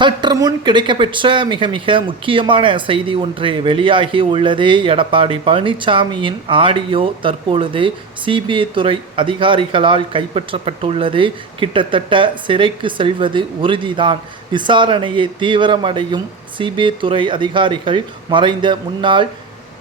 சற்று முன் கிடைக்கப்பெற்ற மிக மிக முக்கியமான செய்தி ஒன்று வெளியாகி உள்ளது எடப்பாடி பழனிசாமியின் ஆடியோ தற்பொழுது சிபிஐ துறை அதிகாரிகளால் கைப்பற்றப்பட்டுள்ளது. கிட்டத்தட்ட சிறைக்கு செல்வது உறுதிதான். விசாரணையை தீவிரமடையும் சிபிஐ துறை அதிகாரிகள் மறைந்த முன்னாள்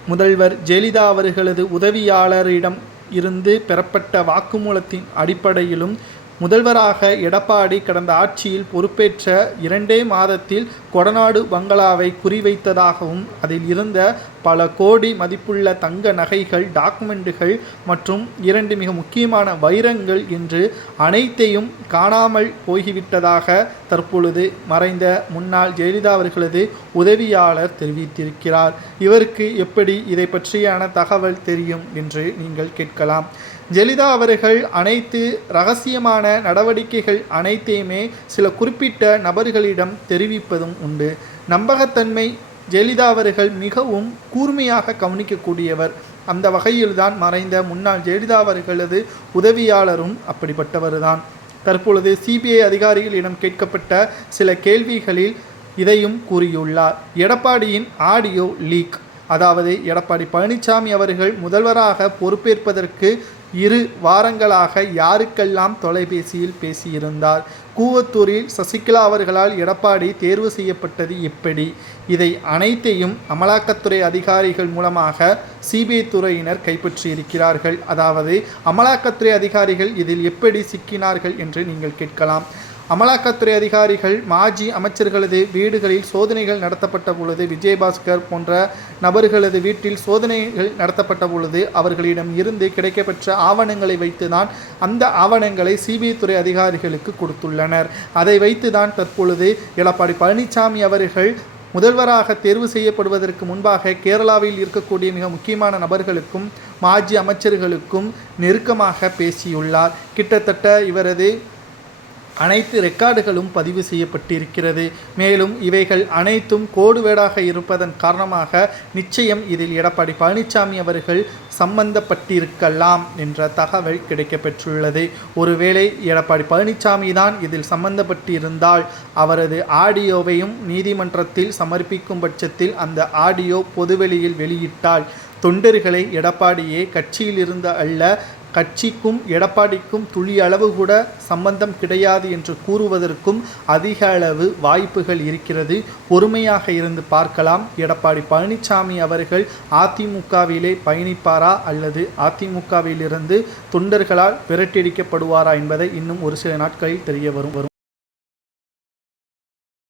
முதல்வர் ஜெயலலிதா அவர்களது உதவியாளரிடம் இருந்து பெறப்பட்ட வாக்குமூலத்தின் அடிப்படையிலும் முதல்வராக எடப்பாடி கடந்த ஆட்சியில் பொறுப்பேற்ற இரண்டே மாதத்தில் கொடநாடு பங்களாவை குறிவைத்ததாகவும் அதில் இருந்த பல கோடி மதிப்புள்ள தங்க நகைகள் டாக்குமெண்ட்டுகள் மற்றும் இரண்டு மிக முக்கியமான வைரங்கள் என்று அனைத்தையும் காணாமல் போய்விட்டதாக தற்பொழுது மறைந்த முன்னாள் ஜெயலலிதா அவர்களது உதவியாளர் தெரிவித்திருக்கிறார். இவருக்கு எப்படி இதை பற்றியான தகவல் தெரியும் என்று நீங்கள் கேட்கலாம். ஜெலிதா அவர்கள் அனைத்து ரகசியமான நடவடிக்கைகள் அனைத்தையுமே சில குறிப்பிட்ட நபர்களிடம் தெரிவிப்பதும் உண்டு. நம்பகத்தன்மை ஜெயலலிதா அவர்கள் மிகவும் கூர்மையாக கவனிக்கக்கூடியவர். அந்த வகையில்தான் மறைந்த முன்னாள் ஜெயலலிதா அவர்களது உதவியாளரும் அப்படிப்பட்டவர்தான். தற்பொழுது சிபிஐ அதிகாரிகளிடம் கேட்கப்பட்ட சில கேள்விகளில் இதையும் கூறியுள்ளார். எடப்பாடியின் ஆடியோ லீக். அதாவது எடப்பாடி பழனிசாமி அவர்கள் முதல்வராக பொறுப்பேற்பதற்கு இரு வாரங்களாக யாருக்கெல்லாம் தொலைபேசியில் பேசியிருந்தார்? கூவத்தூரில் சசிகலா அவர்களால் எடப்பாடி தேர்வு செய்யப்பட்டது எப்படி? இதை அனைத்தையும் அமலாக்கத்துறை அதிகாரிகள் மூலமாக சிபிஐ துறையினர் கைப்பற்றியிருக்கிறார்கள். அதாவது அமலாக்கத்துறை அதிகாரிகள் இதில் எப்படி சிக்கினார்கள் என்று நீங்கள் கேட்கலாம். அமலாக்கத்துறை அதிகாரிகள் மாஜி அமைச்சர்களது வீடுகளில் சோதனைகள் நடத்தப்பட்ட பொழுது விஜயபாஸ்கர் போன்ற நபர்களது வீட்டில் சோதனைகள் நடத்தப்பட்ட பொழுது அவர்களிடம் இருந்து கிடைக்கப்பெற்ற ஆவணங்களை வைத்துதான் அந்த ஆவணங்களை சிபிஐ துறை அதிகாரிகளுக்கு கொடுத்துள்ளனர். அதை வைத்துதான் தற்பொழுது எடப்பாடி பழனிசாமி அவர்கள் முதல்வராக தேர்வு செய்யப்படுவதற்கு முன்பாக கேரளாவில் இருக்கக்கூடிய மிக முக்கியமான நபர்களுக்கும் மாஜி அமைச்சர்களுக்கும் நெருக்கமாக பேசியுள்ளார். கிட்டத்தட்ட இவரது அனைத்து ரெக்கார்டுகளும் பதிவு செய்யப்பட்டிருக்கிறது. மேலும் இவைகள் அனைத்தும் கோடுவேடாக இருப்பதன் காரணமாக நிச்சயம் இதில் எடப்பாடி பழனிசாமி அவர்கள் சம்பந்தப்பட்டிருக்கலாம் என்ற தகவல் கிடைக்கப்பெற்றுள்ளது. ஒருவேளை எடப்பாடி பழனிசாமி தான் இதில் சம்பந்தப்பட்டிருந்தால் அவரது ஆடியோவையும் நீதிமன்றத்தில் சமர்ப்பிக்கும் பட்சத்தில் அந்த ஆடியோ பொதுவெளியில் வெளியிட்டால் தொண்டர்களை எடப்பாடியே கட்சியிலிருந்து அல்ல கட்சிக்கும் எடப்பாடிக்கும் துளி அளவு கூட சம்பந்தம் கிடையாது என்று கூறுவதற்கும் அதிக அளவு வாய்ப்புகள் இருக்கிறது. பொறுமையாக இருந்து பார்க்கலாம். எடப்பாடி பழனிசாமி அவர்கள் அதிமுகவிலே பயணிப்பாரா அல்லது அதிமுகவிலிருந்து தொண்டர்களால் விரட்டியடிக்கப்படுவாரா என்பதை இன்னும் ஒரு சில நாட்களில் தெரிய வரும் வரும்.